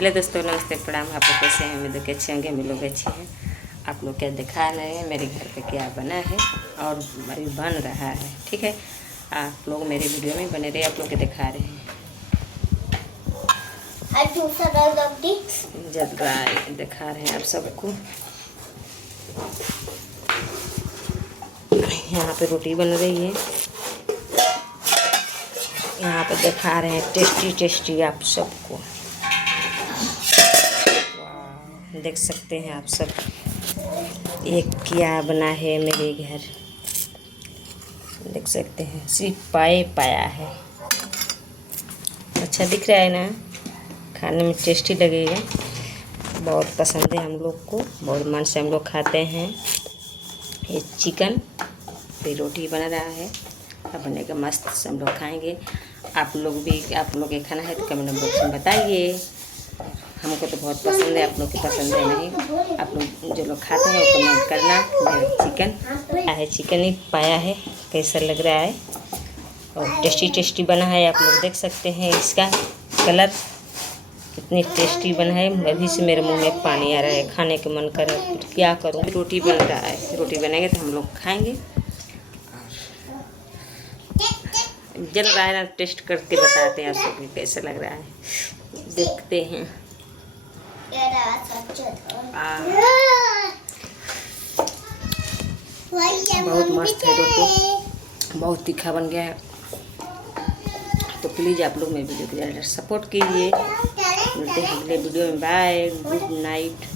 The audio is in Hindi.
हेलो दोस्तों, नमस्ते, प्रणाम। आप लोग कैसे हैं? उम्मीद है कि अच्छे होंगे। हम लोग अच्छे हैं। आप लोग क्या दिखा रहे हैं मेरे घर पे क्या बना है और अभी बन रहा है, ठीक है। आप लोग मेरे वीडियो में बने रहे, आप लोग के दिखा रहे हैं। जल रहा है, दिखा रहे हैं आप सबको। यहाँ पे रोटी बन रही है, यहाँ पे दिखा रहे हैं टेस्टी टेस्टी आप सबको। वाह, देख सकते हैं आप सब ये क्या बना है मेरे घर। देख सकते हैं, सिर्फ पाया है। अच्छा दिख रहा है ना, खाने में टेस्टी लगेगा। बहुत पसंद है हम लोग को, बहुत मन से हम लोग खाते हैं। ये चिकन फिर रोटी बन रहा है, अब बनेगा मस्त से हम लोग खाएंगे। आप लोग ये खाना है तो कमेंट बॉक्स में बताइए। हमको तो बहुत पसंद है, आप लोग की पसंद है नहीं। आप लोग जो लोग खाते हैं वो कमेंट करना। चिकन ही पाया है, कैसा लग रहा है और टेस्टी टेस्टी बना है। आप लोग देख सकते हैं इसका कलर कितनी टेस्टी बना है। अभी से मेरे मुंह में पानी आ रहा है, खाने के मन कर रहा है। तो क्या करूँ, रोटी बन रहा है, रोटी बनेगा तो हम लोग खाएंगे। जल रहा है ना, टेस्ट करके बताते हैं आप सबको कैसा लग रहा है। देखते हैं। बहुत मस्त है दोस्तों, बहुत तीखा बन गया है। तो प्लीज़ आप लोग मेरे वीडियो को ज़्यादा सपोर्ट कीजिए। मिलते हैं अगले वीडियो में। Bye, good night.